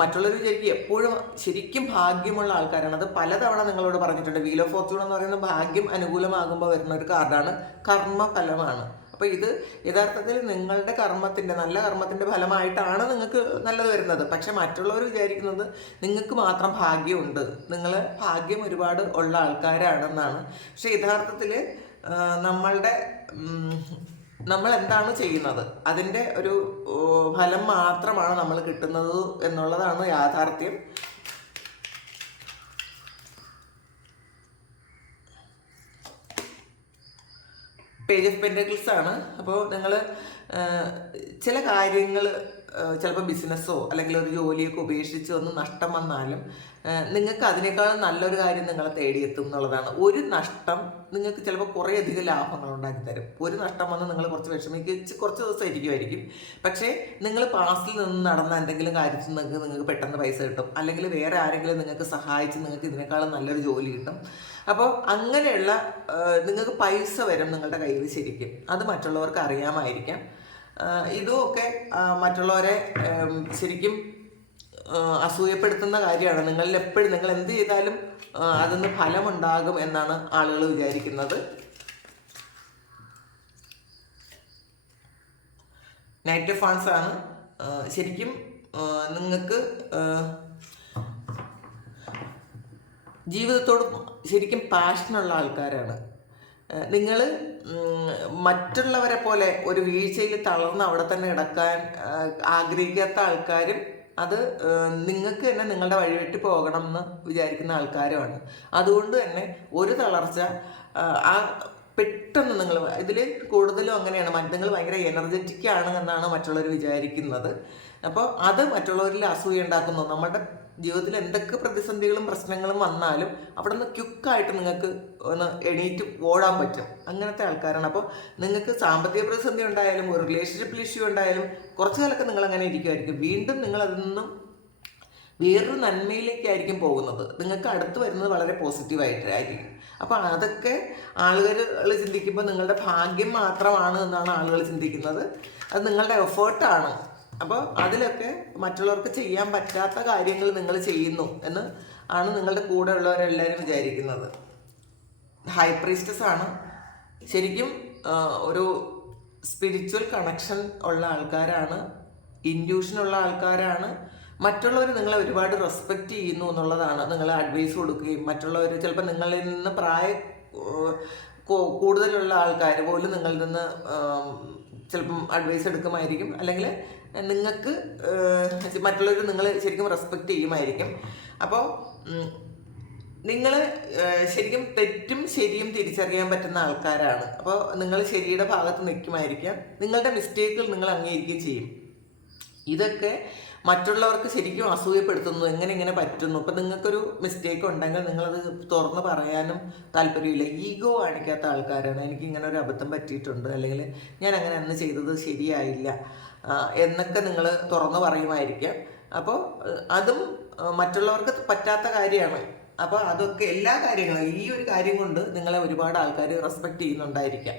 മറ്റുള്ളവർ വിചാരിക്കും എപ്പോഴും ശരിക്കും ഭാഗ്യമുള്ള ആൾക്കാരാണ്. അത് പലതവണ നിങ്ങളോട് പറഞ്ഞിട്ടുണ്ട്. വീൽ ഓഫ് ഫോർച്യൂൺ എന്ന് പറയുന്നത് ഭാഗ്യം അനുകൂലമാകുമ്പോൾ വരുന്ന ഒരു കാർഡാണ്, കർമ്മഫലമാണ്. അപ്പോൾ ഇത് യഥാർത്ഥത്തിൽ നിങ്ങളുടെ കർമ്മത്തിൻ്റെ, നല്ല കർമ്മത്തിൻ്റെ ഫലമായിട്ടാണ് നിങ്ങൾക്ക് നല്ലത് വരുന്നത്. പക്ഷെ മറ്റുള്ളവർ വിചാരിക്കുന്നത് നിങ്ങൾക്ക് മാത്രം ഭാഗ്യമുണ്ട്, നിങ്ങൾ ഭാഗ്യം ഒരുപാട് ഉള്ള ആൾക്കാരാണെന്നാണ്. പക്ഷെ യഥാർത്ഥത്തിൽ നമ്മൾ എന്താണ് ചെയ്യുന്നത് അതിൻ്റെ ഒരു ഫലം മാത്രമാണ് നമ്മൾ കിട്ടുന്നത് എന്നുള്ളതാണ് യാഥാർത്ഥ്യം. പേജ് ഓഫ് പെൻറ്റക്കിൾസ് ആണ്. അപ്പോൾ നിങ്ങൾ ചില കാര്യങ്ങൾ ചിലപ്പോൾ ബിസിനസ്സോ അല്ലെങ്കിൽ ഒരു ജോലിയൊക്കെ ഉപേക്ഷിച്ച് ഒന്ന് നഷ്ടം വന്നാലും നിങ്ങൾക്ക് അതിനേക്കാളും നല്ലൊരു കാര്യം നിങ്ങളെ തേടിയെത്തും എന്നുള്ളതാണ്. ഒരു നഷ്ടം നിങ്ങൾക്ക് ചിലപ്പോൾ കുറേ അധികം ലാഭങ്ങൾ ഉണ്ടാക്കി തരും. ഒരു നഷ്ടം വന്ന് നിങ്ങൾ കുറച്ച് വിഷമിച്ച് കുറച്ച് ദിവസം ഇരിക്കുമായിരിക്കും. പക്ഷേ നിങ്ങൾ പാസ്റ്റിൽ നിന്ന് നടന്ന എന്തെങ്കിലും കാര്യത്തിൽ നിങ്ങൾക്ക് പെട്ടെന്ന് പൈസ കിട്ടും, അല്ലെങ്കിൽ വേറെ ആരെങ്കിലും നിങ്ങൾക്ക് സഹായിച്ച് നിങ്ങൾക്ക് ഇതിനേക്കാളും നല്ലൊരു ജോലി കിട്ടും. അപ്പോൾ അങ്ങനെയുള്ള നിങ്ങൾക്ക് പൈസ വരും നിങ്ങളുടെ കയ്യിൽ ശരിക്കും. അത് മറ്റുള്ളവർക്ക് അറിയാമായിരിക്കാം. ഇതുമൊക്കെ മറ്റുള്ളവരെ ശരിക്കും അസൂയപ്പെടുത്തുന്ന കാര്യമാണ്. നിങ്ങളിൽ എപ്പോഴും നിങ്ങൾ എന്ത് ചെയ്താലും അതിന് ഫലമുണ്ടാകും എന്നാണ് ആളുകൾ വിചാരിക്കുന്നത്. നൈറ്റ് ഓഫ് ഫാൻസ് ആണ്. ശരിക്കും നിങ്ങൾക്ക് ജീവിതത്തോട് ശരിക്കും പാഷനുള്ള ആൾക്കാരാണ് നിങ്ങൾ. മറ്റുള്ളവരെ പോലെ ഒരു വീഴ്ചയിൽ തളർന്ന് അവിടെ തന്നെ കിടക്കാൻ ആഗ്രഹിക്കാത്ത ആൾക്കാരും അത് നിങ്ങൾക്ക് തന്നെ നിങ്ങളുടെ വഴിവിട്ട് പോകണം എന്ന് വിചാരിക്കുന്ന ആൾക്കാരുമാണ്. അതുകൊണ്ട് തന്നെ ഒരു തളർച്ച ആ പെട്ടെന്ന് നിങ്ങൾ ഇതിൽ കൂടുതലും അങ്ങനെയാണ്. നിങ്ങൾ ഭയങ്കര എനർജറ്റിക് ആണ് എന്നാണ് മറ്റുള്ളവർ വിചാരിക്കുന്നത്. അപ്പോൾ അത് മറ്റുള്ളവരിൽ അസൂയ ഉണ്ടാക്കുന്നു. നമ്മുടെ ജീവിതത്തിൽ എന്തൊക്കെ പ്രതിസന്ധികളും പ്രശ്നങ്ങളും വന്നാലും അവിടെ നിന്ന് ക്വിക്കായിട്ട് നിങ്ങൾക്ക് ഒന്ന് എണീറ്റ് ഓടാൻ പറ്റും. അങ്ങനത്തെ ആൾക്കാരാണ്. അപ്പോൾ നിങ്ങൾക്ക് സാമ്പത്തിക പ്രതിസന്ധി ഉണ്ടായാലും ഒരു റിലേഷൻഷിപ്പിൽ ഇഷ്യൂ ഉണ്ടായാലും കുറച്ചു കാലമൊക്കെ നിങ്ങൾ അങ്ങനെ ഇരിക്കുമായിരിക്കും. വീണ്ടും നിങ്ങൾ അതിൽ നിന്നും വേറൊരു നന്മയിലേക്കായിരിക്കും പോകുന്നത്. നിങ്ങൾക്ക് അടുത്ത് വരുന്നത് വളരെ പോസിറ്റീവായിട്ടായിരിക്കും. അപ്പോൾ അതൊക്കെ ആളുകൾ ചിന്തിക്കുമ്പോൾ നിങ്ങളുടെ ഭാഗ്യം മാത്രമാണ് എന്നാണ് ആളുകൾ ചിന്തിക്കുന്നത്. അത് നിങ്ങളുടെ എഫേർട്ടാണ്. അപ്പോൾ അതിലൊക്കെ മറ്റുള്ളവർക്ക് ചെയ്യാൻ പറ്റാത്ത കാര്യങ്ങൾ നിങ്ങൾ ചെയ്യുന്നു എന്ന് ആണ് നിങ്ങളുടെ കൂടെ ഉള്ളവരെല്ലാവരും വിചാരിക്കുന്നത്. ഹൈ പ്രീസ്റ്റസ് ആണ്. ശരിക്കും ഒരു സ്പിരിച്വൽ കണക്ഷൻ ഉള്ള ആൾക്കാരാണ്, ഇൻറ്റ്യൂഷനുള്ള ആൾക്കാരാണ്. മറ്റുള്ളവർ നിങ്ങളെ ഒരുപാട് റെസ്പെക്റ്റ് ചെയ്യുന്നു എന്നുള്ളതാണ്. നിങ്ങൾ അഡ്വൈസ് കൊടുക്കുകയും മറ്റുള്ളവർ ചിലപ്പോൾ നിങ്ങളിൽ നിന്ന് കൂടുതലുള്ള ആൾക്കാർ പോലും നിങ്ങളിൽ നിന്ന് ചിലപ്പം അഡ്വൈസ് എടുക്കുമായിരിക്കും. അല്ലെങ്കിൽ നിങ്ങൾക്ക് മറ്റുള്ളവർ നിങ്ങൾ ശരിക്കും റെസ്പെക്റ്റ് ചെയ്യുമായിരിക്കും. അപ്പോൾ നിങ്ങൾ ശരിക്കും തെറ്റും ശരിയും തിരിച്ചറിയാൻ പറ്റുന്ന ആൾക്കാരാണ്. അപ്പോൾ നിങ്ങൾ ശരിയുടെ ഭാഗത്ത് നിൽക്കുമായിരിക്കാം. നിങ്ങളുടെ മിസ്റ്റേക്കുകൾ നിങ്ങൾ അംഗീകരിക്കുകയും ചെയ്യും. ഇതൊക്കെ മറ്റുള്ളവർക്ക് ശരിക്കും അസൂയപ്പെടുത്തുന്നു. ഇങ്ങനെ പറ്റുന്നു. ഇപ്പം നിങ്ങൾക്കൊരു മിസ്റ്റേക്ക് ഉണ്ടെങ്കിൽ നിങ്ങളത് തുറന്ന് പറയാനും താല്പര്യമില്ല. ഈഗോ കാണിക്കാത്ത ആൾക്കാരാണ്. എനിക്ക് ഇങ്ങനെ ഒരു അബദ്ധം പറ്റിയിട്ടുണ്ട്, അല്ലെങ്കിൽ ഞാൻ അങ്ങനെ അന്ന് ചെയ്തത് ശരിയായില്ല എന്നൊക്കെ നിങ്ങൾ തുറന്ന് പറയുമായിരിക്കാം. അപ്പോൾ അതും മറ്റുള്ളവർക്ക് പറ്റാത്ത കാര്യമാണ്. അപ്പോൾ അതൊക്കെ എല്ലാ കാര്യങ്ങളും ഈ ഒരു കാര്യം കൊണ്ട് നിങ്ങളെ ഒരുപാട് ആൾക്കാർ റെസ്പെക്റ്റ് ചെയ്യുന്നുണ്ടായിരിക്കാം.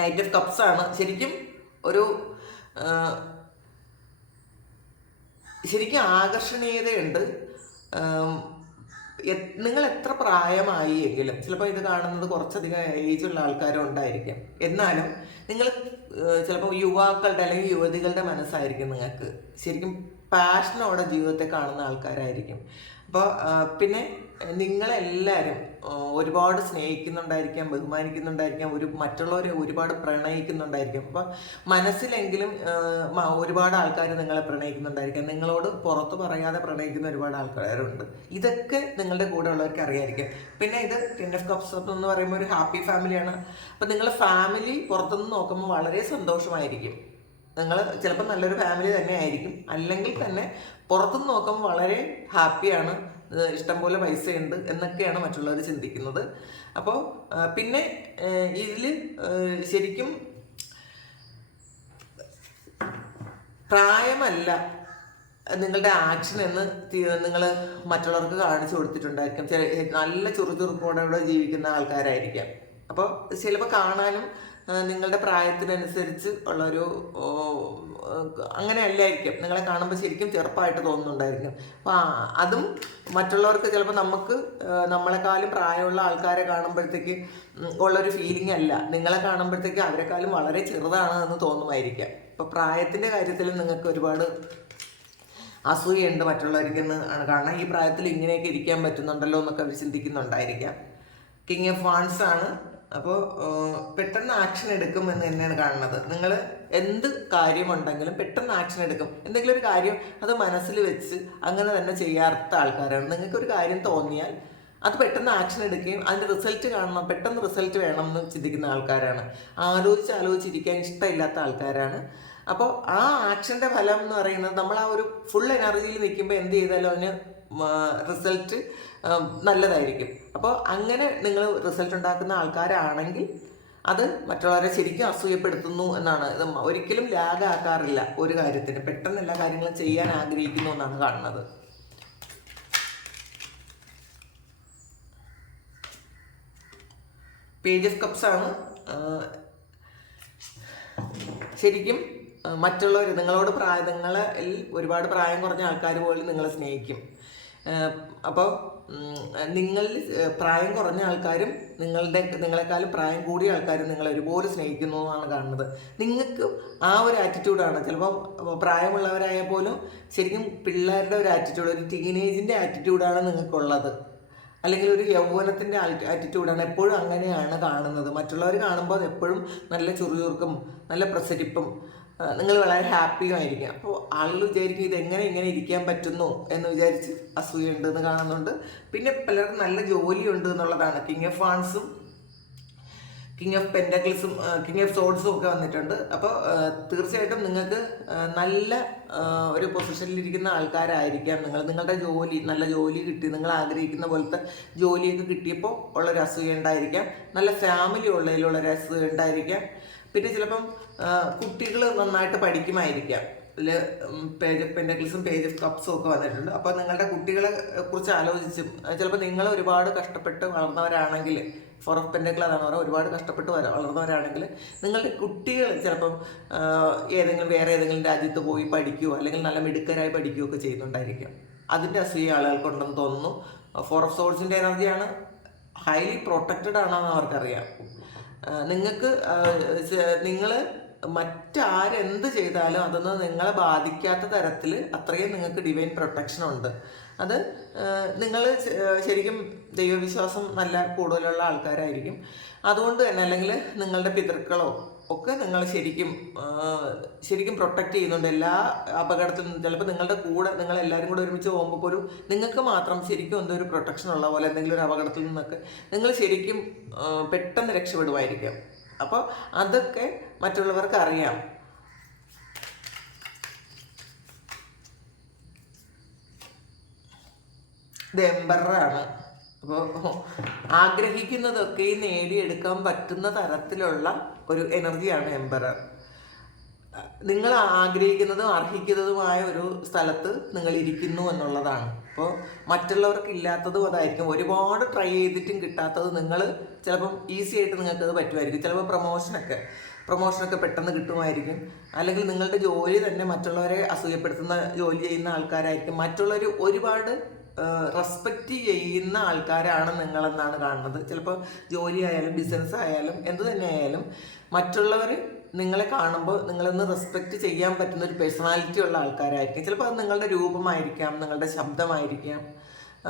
നൈറ്റ് ഓഫ് കപ്സ് ആണ്. ശരിക്കും ഒരു ശരിക്കും ആകർഷണീയതയുണ്ട്. നിങ്ങൾ എത്ര പ്രായമായി എങ്കിലും ചിലപ്പോൾ ഇത് കാണുന്നത് കുറച്ചധികം ഏജുള്ള ആൾക്കാരും ഉണ്ടായിരിക്കും. എന്നാലും നിങ്ങൾ ചിലപ്പോൾ യുവാക്കളുടെ അല്ലെങ്കിൽ യുവതികളുടെ മനസ്സായിരിക്കും നിങ്ങൾക്ക്. ശരിക്കും പാഷനോടെ ജീവിതത്തെ കാണുന്ന ആൾക്കാരായിരിക്കും. അപ്പോൾ പിന്നെ നിങ്ങളെല്ലാവരും ഒരുപാട് സ്നേഹിക്കുന്നുണ്ടായിരിക്കാം, ബഹുമാനിക്കുന്നുണ്ടായിരിക്കാം, മറ്റുള്ളവരെ ഒരുപാട് പ്രണയിക്കുന്നുണ്ടായിരിക്കും. അപ്പോൾ മനസ്സിലെങ്കിലും ഒരുപാട് ആൾക്കാർ നിങ്ങളെ പ്രണയിക്കുന്നുണ്ടായിരിക്കാം. നിങ്ങളോട് പുറത്ത് പറയാതെ പ്രണയിക്കുന്ന ഒരുപാട് ആൾക്കാരുണ്ട്. ഇതൊക്കെ നിങ്ങളുടെ കൂടെ ഉള്ളവർക്ക് അറിയായിരിക്കും. പിന്നെ ഇത് 10 of Cups എന്ന് പറയുമ്പോൾ ഒരു ഹാപ്പി ഫാമിലിയാണ്. അപ്പോൾ നിങ്ങളുടെ ഫാമിലി പുറത്തുനിന്ന് നോക്കുമ്പോൾ വളരെ സന്തോഷമായിരിക്കും. നിങ്ങൾ ചിലപ്പോൾ നല്ലൊരു ഫാമിലി തന്നെ ആയിരിക്കും, അല്ലെങ്കിൽ തന്നെ പുറത്തുനിന്ന് നോക്കുമ്പോൾ വളരെ ഹാപ്പിയാണ്, ഇഷ്ടംപോലെ പൈസയുണ്ട് എന്നൊക്കെയാണ് മറ്റുള്ളവർ ചിന്തിക്കുന്നത്. അപ്പോൾ പിന്നെ ഇതിൽ ശരിക്കും പ്രായമല്ല നിങ്ങളുടെ ആക്ഷൻ എന്ന് നിങ്ങൾ മറ്റുള്ളവർക്ക് കാണിച്ചു കൊടുത്തിട്ടുണ്ടായിരിക്കും. നല്ല ചുറുചുറുക്കോടെ ജീവിക്കുന്ന ആൾക്കാരായിരിക്കാം. അപ്പോൾ ചിലപ്പോൾ കാണാനും നിങ്ങളുടെ പ്രായത്തിനനുസരിച്ച് ഉള്ളൊരു അങ്ങനെ അല്ലായിരിക്കും. നിങ്ങളെ കാണുമ്പോൾ ശരിക്കും ചെറുപ്പമായിട്ട് തോന്നുന്നുണ്ടായിരിക്കും. അപ്പോൾ അതും മറ്റുള്ളവർക്ക് ചിലപ്പോൾ നമുക്ക് നമ്മളെക്കാളും പ്രായമുള്ള ആൾക്കാരെ കാണുമ്പോഴത്തേക്ക് ഉള്ളൊരു ഫീലിംഗ് അല്ല. നിങ്ങളെ കാണുമ്പോഴത്തേക്ക് അവരെക്കാളും വളരെ ചെറുതാണ് എന്ന് തോന്നുമായിരിക്കാം. അപ്പോൾ പ്രായത്തിൻ്റെ കാര്യത്തിലും നിങ്ങൾക്ക് ഒരുപാട് അസൂയുണ്ട് മറ്റുള്ളവർക്കെന്ന് ആണ്. കാരണം ഈ പ്രായത്തിൽ ഇങ്ങനെയൊക്കെ ഇരിക്കാൻ പറ്റുന്നുണ്ടല്ലോ എന്നൊക്കെ അവർ ചിന്തിക്കുന്നുണ്ടായിരിക്കാം. കിങ് ഓഫ് വാൻസ് ആണ്. അപ്പോൾ പെട്ടെന്ന് ആക്ഷൻ എടുക്കും എന്ന് തന്നെയാണ് കാണുന്നത്. നിങ്ങൾ എന്ത് കാര്യമുണ്ടെങ്കിലും പെട്ടെന്ന് ആക്ഷൻ എടുക്കും. എന്തെങ്കിലും ഒരു കാര്യം അത് മനസ്സിൽ വെച്ച് അങ്ങനെ തന്നെ ചെയ്യാത്ത ആൾക്കാരാണ്. നിങ്ങൾക്കൊരു കാര്യം തോന്നിയാൽ അത് പെട്ടെന്ന് ആക്ഷൻ എടുക്കുകയും അതിൻ്റെ റിസൾട്ട് കാണണം, പെട്ടെന്ന് റിസൾട്ട് വേണം എന്ന് ചിന്തിക്കുന്ന ആൾക്കാരാണ്. ആലോചിച്ചിരിക്കാൻ ഇഷ്ടമില്ലാത്ത ആൾക്കാരാണ്. അപ്പോൾ ആ ആക്ഷൻ്റെ ഫലം എന്ന് പറയുന്നത് നമ്മൾ ആ ഒരു ഫുൾ എനർജിയിൽ നിൽക്കുമ്പോൾ എന്ത് ചെയ്താലും അതിന് റിസൾട്ട് നല്ലതായിരിക്കും. അപ്പോൾ അങ്ങനെ നിങ്ങൾ റിസൾട്ട് ഉണ്ടാക്കുന്ന ആൾക്കാരാണെങ്കിൽ അത് മറ്റുള്ളവരെ ശരിക്കും അസൂയപ്പെടുത്തുന്നു എന്നാണ്. ഇത് ഒരിക്കലും ലാഗ് ആക്കാറില്ല ഒരു കാര്യത്തിന്. പെട്ടെന്ന് എല്ലാ കാര്യങ്ങളും ചെയ്യാൻ ആഗ്രഹിക്കുന്നു എന്നാണ് കാണുന്നത്. പേജ് ഓഫ് കപ്സ് ആണ്. ശരിക്കും മറ്റുള്ളവർ നിങ്ങളോട് നിങ്ങളിൽ ഒരുപാട് പ്രായം കുറഞ്ഞ ആൾക്കാർ പോലും നിങ്ങളെ സ്നേഹിക്കും. അപ്പോൾ നിങ്ങളിൽ പ്രായം കുറഞ്ഞ ആൾക്കാരും നിങ്ങളെക്കാളും പ്രായം കൂടിയ ആൾക്കാരും നിങ്ങളെ ഒരുപോലെ സ്നേഹിക്കുന്നു എന്നാണ് കാണുന്നത്. നിങ്ങൾക്ക് ആ ഒരു ആറ്റിറ്റ്യൂഡാണ്. ചിലപ്പോൾ പ്രായമുള്ളവരായ പോലും ശരിക്കും പിള്ളേരുടെ ഒരു ആറ്റിറ്റ്യൂഡ്, ഒരു ടീനേജിൻ്റെ ആറ്റിറ്റ്യൂഡാണ് നിങ്ങൾക്കുള്ളത്. അല്ലെങ്കിൽ ഒരു യൗവനത്തിൻ്റെ ആറ്റിറ്റ്യൂഡാണ്. എപ്പോഴും അങ്ങനെയാണ് കാണുന്നത്. മറ്റുള്ളവർ കാണുമ്പോൾ എപ്പോഴും നല്ല ചുറുചുറുക്കും നല്ല പ്രസരിപ്പും നിങ്ങൾ വളരെ ഹാപ്പിയുമായിരിക്കും. അപ്പോൾ ആളുകൾ വിചാരിക്കും ഇതെങ്ങനെ ഇങ്ങനെ ഇരിക്കാൻ പറ്റുന്നു എന്ന് വിചാരിച്ച് അസൂയുണ്ട് എന്ന് കാണുന്നുണ്ട്. പിന്നെ പലർക്കും നല്ല ജോലിയുണ്ട് എന്നുള്ളതാണ്. കിങ് ഓഫ് വാൺസും കിങ് ഓഫ് പെൻഡക്കിൾസും കിങ് ഓഫ് സോഡ്സും ഒക്കെ വന്നിട്ടുണ്ട്. അപ്പോൾ തീർച്ചയായിട്ടും നിങ്ങൾക്ക് നല്ല ഒരു പൊസിഷനിലിരിക്കുന്ന ആൾക്കാരായിരിക്കാം നിങ്ങളുടെ ജോലി, നല്ല ജോലി കിട്ടി, നിങ്ങൾ ആഗ്രഹിക്കുന്ന പോലത്തെ ജോലിയൊക്കെ കിട്ടിയപ്പോൾ ഉള്ളൊരു അസൂയ ഉണ്ടായിരിക്കാം. നല്ല ഫാമിലി ഉള്ളതിലുള്ളൊരു അസൂയ ഉണ്ടായിരിക്കാം. പിന്നെ ചിലപ്പം കുട്ടികൾ നന്നായിട്ട് പഠിക്കുമായിരിക്കാം. ഇതിൽ പേജ് ഓഫ് പെൻഡക്കിൾസും പേജ് ഓഫ് കപ്സും ഒക്കെ വന്നിട്ടുണ്ട്. അപ്പോൾ നിങ്ങളുടെ കുട്ടികളെ കുറിച്ച് ആലോചിച്ചും ചിലപ്പോൾ നിങ്ങൾ ഒരുപാട് കഷ്ടപ്പെട്ട് വളർന്നവരാണെങ്കിൽ, ഫോർ ഓഫ് പെൻഡക്കിൾ അതാണ് പറയുക, ഒരുപാട് കഷ്ടപ്പെട്ട് വളർന്നവരാണെങ്കിൽ നിങ്ങളുടെ കുട്ടികൾ ചിലപ്പം വേറെ ഏതെങ്കിലും രാജ്യത്ത് പോയി പഠിക്കുകയോ അല്ലെങ്കിൽ നല്ല മിടുക്കരായി പഠിക്കുകയോ ഒക്കെ ചെയ്യുന്നുണ്ടായിരിക്കും. അതിൻ്റെ അസൂയ ആളുകൾക്കുണ്ടെന്ന് തോന്നുന്നു. ഫോർ ഓഫ് സോഴ്സിൻ്റെ എനർജിയാണ്. ഹൈലി പ്രൊട്ടക്റ്റഡ് ആണെന്ന് അവർക്കറിയാം. നിങ്ങൾ മറ്റാരെന്ത് ചെയ്താലും അതൊന്നും നിങ്ങളെ ബാധിക്കാത്ത തരത്തിൽ അത്രയും നിങ്ങൾക്ക് ഡിവൈൻ പ്രൊട്ടക്ഷൻ ഉണ്ട്. അത് നിങ്ങൾ ശരിക്കും ദൈവവിശ്വാസം നല്ല കൂടുതലുള്ള ആൾക്കാരായിരിക്കും. അതുകൊണ്ട് തന്നെ അല്ലെങ്കിൽ നിങ്ങളുടെ പിതൃക്കളോ ഒക്കെ നിങ്ങൾ ശരിക്കും പ്രൊട്ടക്റ്റ് ചെയ്യുന്നുണ്ട് എല്ലാ അപകടത്തിൽ നിന്നും. ചിലപ്പോൾ നിങ്ങളുടെ കൂടെ നിങ്ങളെല്ലാവരും കൂടെ ഒരുമിച്ച് പോകുമ്പോൾ പോലും നിങ്ങൾക്ക് മാത്രം ശരിക്കും എന്തോ ഒരു പ്രൊട്ടക്ഷൻ ഉള്ള പോലെ എന്തെങ്കിലും ഒരു അപകടത്തിൽ നിന്നൊക്കെ നിങ്ങൾ ശരിക്കും പെട്ടെന്ന് രക്ഷപ്പെടുമായിരിക്കും. അപ്പോൾ അതൊക്കെ മറ്റുള്ളവർക്ക് അറിയാം. ഇത് എംബറാണ്. അപ്പോൾ ആഗ്രഹിക്കുന്നതൊക്കെ നേടിയെടുക്കാൻ പറ്റുന്ന തരത്തിലുള്ള ഒരു എനർജിയാണ് എംബറർ. നിങ്ങൾ ആഗ്രഹിക്കുന്നതും അർഹിക്കുന്നതുമായ ഒരു സ്ഥലത്ത് നിങ്ങൾ ഇരിക്കുന്നു എന്നുള്ളതാണ്. അപ്പോൾ മറ്റുള്ളവർക്ക് ഇല്ലാത്തതും അതായിരിക്കും. ഒരുപാട് ട്രൈ ചെയ്തിട്ടും കിട്ടാത്തത് നിങ്ങൾ ചിലപ്പം ഈസി ആയിട്ട് നിങ്ങൾക്കത് പറ്റുമായിരിക്കും. ചിലപ്പോൾ പ്രൊമോഷനൊക്കെ പെട്ടെന്ന് കിട്ടുമായിരിക്കും. അല്ലെങ്കിൽ നിങ്ങളുടെ ജോലി തന്നെ മറ്റുള്ളവരെ അസൂയപ്പെടുത്തുന്ന ജോലി ചെയ്യുന്ന ആൾക്കാരായിരിക്കും. മറ്റുള്ളവർ ഒരുപാട് റെസ്പെക്റ്റ് ചെയ്യുന്ന ആൾക്കാരാണ് നിങ്ങളെന്നാണ് കാണുന്നത്. ചിലപ്പോൾ ജോലി ആയാലും ബിസിനസ് ആയാലും എന്തു തന്നെ ആയാലും മറ്റുള്ളവർ നിങ്ങളെ കാണുമ്പോൾ നിങ്ങളൊന്ന് റെസ്പെക്റ്റ് ചെയ്യാൻ പറ്റുന്ന ഒരു പേഴ്സണാലിറ്റി ഉള്ള ആൾക്കാരായിരിക്കും. ചിലപ്പോൾ അത് നിങ്ങളുടെ രൂപമായിരിക്കാം, നിങ്ങളുടെ ശബ്ദമായിരിക്കാം.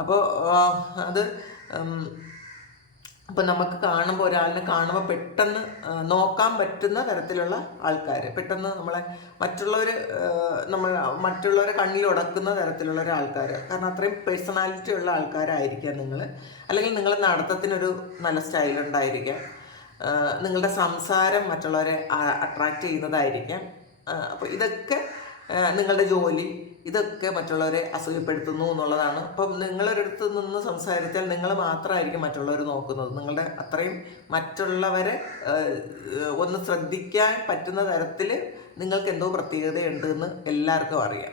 അപ്പോൾ അത് അപ്പോൾ നമുക്ക് കാണുമ്പോൾ ഒരാളിനെ കാണുമ്പോൾ പെട്ടെന്ന് നോക്കാൻ പറ്റുന്ന തരത്തിലുള്ള ആൾക്കാർ, പെട്ടെന്ന് മറ്റുള്ളവരെ കണ്ണിൽ ഉടക്കുന്ന തരത്തിലുള്ള ഒരാൾക്കാർ. കാരണം അത്രയും പേഴ്സണാലിറ്റി ഉള്ള ആൾക്കാരായിരിക്കാം നിങ്ങൾ. അല്ലെങ്കിൽ നിങ്ങളുടെ നടത്തത്തിനൊരു നല്ല സ്റ്റൈലുണ്ടായിരിക്കാം. നിങ്ങളുടെ സംസാരം മറ്റുള്ളവരെ അട്രാക്റ്റ് ചെയ്യുന്നതായിരിക്കാം. അപ്പോൾ ഇതൊക്കെ നിങ്ങളുടെ ജോലി ഇതൊക്കെ മറ്റുള്ളവരെ അസൂയപ്പെടുത്തുന്നു എന്നുള്ളതാണ്. അപ്പം നിങ്ങളൊരിടത്ത് നിന്ന് സംസാരിച്ചാൽ നിങ്ങൾ മാത്രമായിരിക്കും മറ്റുള്ളവർ നോക്കുന്നത്. നിങ്ങളുടെ അത്രയും മറ്റുള്ളവരെ ഒന്ന് ശ്രദ്ധിക്കാൻ പറ്റുന്ന തരത്തിൽ നിങ്ങൾക്ക് എന്തോ പ്രത്യേകതയുണ്ട് എന്ന് എല്ലാവർക്കും അറിയാം.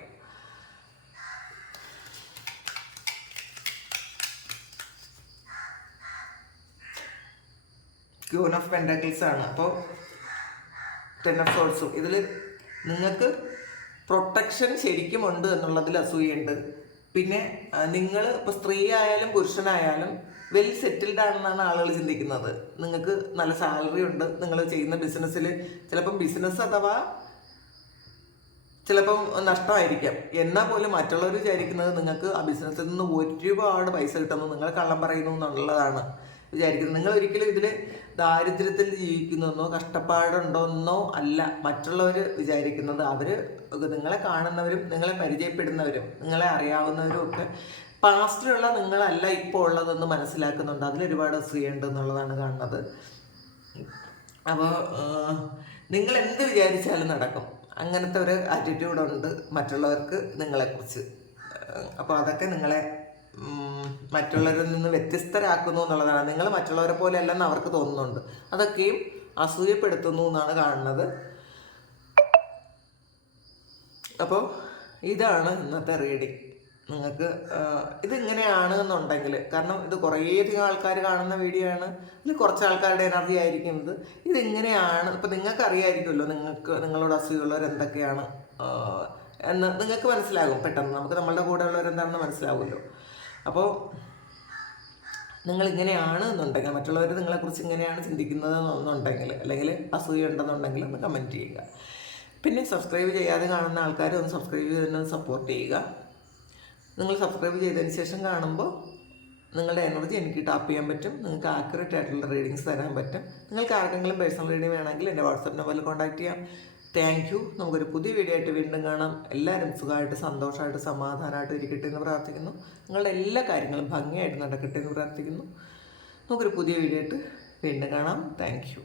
ക്യൂൻ ഓഫ് പെൻഡക്കിൾസ് ആണ്. അപ്പോൾ 10 ഓഫ് സോർട്സും. ഇതിൽ നിങ്ങൾക്ക് പ്രൊട്ടക്ഷൻ ശരിക്കും ഉണ്ട് എന്നുള്ളതിൽ അസൂയുണ്ട്. പിന്നെ നിങ്ങൾ ഇപ്പോൾ സ്ത്രീ ആയാലും പുരുഷനായാലും വെൽ സെറ്റിൽഡ് ആണെന്നാണ് ആളുകൾ ചിന്തിക്കുന്നത്. നിങ്ങൾക്ക് നല്ല സാലറി ഉണ്ട്. നിങ്ങൾ ചെയ്യുന്ന ബിസിനസ്സിൽ ചിലപ്പം ബിസിനസ് അഥവാ ചിലപ്പം നഷ്ടമായിരിക്കാം. എന്നാൽ പോലും മറ്റുള്ളവർ വിചാരിക്കുന്നത് നിങ്ങൾക്ക് ആ ബിസിനസ്സിൽ നിന്ന് ഒരുപാട് പൈസ കിട്ടുന്നു, നിങ്ങൾ കള്ളം പറയുന്നു എന്നുള്ളതാണ്. വിചാരിക്കുന്നത്. നിങ്ങൾ ഒരിക്കലും ഇതിൽ ദാരിദ്ര്യത്തിൽ ജീവിക്കുന്നെന്നോ കഷ്ടപ്പാടുണ്ടോന്നോ അല്ല മറ്റുള്ളവർ വിചാരിക്കുന്നത്. അവർ നിങ്ങളെ കാണുന്നവരും നിങ്ങളെ പരിചയപ്പെടുന്നവരും നിങ്ങളെ അറിയാവുന്നവരും ഒക്കെ പാസ്റ്റിലുള്ള നിങ്ങളല്ല ഇപ്പോൾ ഉള്ളതെന്ന് മനസ്സിലാക്കുന്നുണ്ട്. അതിലൊരുപാട് അസൂയുണ്ട് എന്നുള്ളതാണ് കാണുന്നത്. അപ്പോൾ നിങ്ങൾ എന്ത് വിചാരിച്ചാലും നടക്കും, അങ്ങനത്തെ ഒരു ആറ്റിറ്റ്യൂഡുണ്ട് മറ്റുള്ളവർക്ക് നിങ്ങളെക്കുറിച്ച്. അപ്പോൾ അതൊക്കെ നിങ്ങളെ മറ്റുള്ളവരിൽ നിന്ന് വ്യത്യസ്തരാക്കുന്നു എന്നുള്ളതാണ്. നിങ്ങൾ മറ്റുള്ളവരെ പോലെ അല്ലെന്ന് അവർക്ക് തോന്നുന്നുണ്ട്. അതൊക്കെയും അസൂയപ്പെടുത്തുന്നു എന്നാണ് കാണുന്നത്. അപ്പോൾ ഇതാണ് ഇന്നത്തെ റീഡിങ്. നിങ്ങൾക്ക് ഇതിങ്ങനെയാണ് എന്നുണ്ടെങ്കിൽ, കാരണം ഇത് കുറേയധികം ആൾക്കാർ കാണുന്ന വീഡിയോ ആണ്, ഇതിൽ കുറച്ച് ആൾക്കാരുടെ എനർജി ആയിരിക്കും ഇത്. ഇതിങ്ങനെയാണ്, ഇപ്പം നിങ്ങൾക്ക് അറിയാമായിരിക്കുമല്ലോ നിങ്ങളോട് അസൂയുള്ളവർ എന്തൊക്കെയാണ് എന്ന് നിങ്ങൾക്ക് മനസ്സിലാകും പെട്ടെന്ന്. നമുക്ക് നമ്മളുടെ കൂടെ ഉള്ളവരെന്താണെന്ന് മനസ്സിലാവുമല്ലോ. അപ്പോൾ നിങ്ങളിങ്ങനെയാണ് എന്നുണ്ടെങ്കിൽ, മറ്റുള്ളവർ നിങ്ങളെക്കുറിച്ച് ഇങ്ങനെയാണ് ചിന്തിക്കുന്നത് എന്നുണ്ടെങ്കിൽ, അല്ലെങ്കിൽ അസൂയ ഉണ്ടെന്നുണ്ടെങ്കിൽ ഒന്ന് കമൻറ്റ് ചെയ്യുക. പിന്നെ സബ്സ്ക്രൈബ് ചെയ്യാതെ കാണുന്ന ആൾക്കാർ ഒന്ന് സബ്സ്ക്രൈബ് ചെയ്ത് സപ്പോർട്ട് ചെയ്യുക. നിങ്ങൾ സബ്സ്ക്രൈബ് ചെയ്തതിന് ശേഷം കാണുമ്പോൾ നിങ്ങളുടെ എനർജി എനിക്ക് ടാപ്പ് ചെയ്യാൻ പറ്റും. നിങ്ങൾക്ക് ആക്യുറേറ്റ് ആയിട്ടുള്ള റീഡിങ്സ് തരാൻ പറ്റും. നിങ്ങൾക്ക് ആർക്കെങ്കിലും പേഴ്സണൽ റീഡിങ് വേണമെങ്കിൽ എൻ്റെ വാട്സപ്പ് നമ്പറിൽ കോൺടാക്ട് ചെയ്യാം. Thank you. നമുക്കൊരു പുതിയ വീഡിയോ ആയിട്ട് വീണ്ടും കാണാം. എല്ലാവരും സുഖമായിട്ട് സന്തോഷമായിട്ട് സമാധാനമായിട്ട് ഇരിക്കട്ടെ എന്ന് പ്രാർത്ഥിക്കുന്നു. നിങ്ങളുടെ എല്ലാ കാര്യങ്ങളും ഭംഗിയായിട്ട് നടക്കട്ടെ എന്ന് പ്രാർത്ഥിക്കുന്നു. നമുക്കൊരു പുതിയ വീഡിയോ ആയിട്ട് വീണ്ടും കാണാം. Thank you.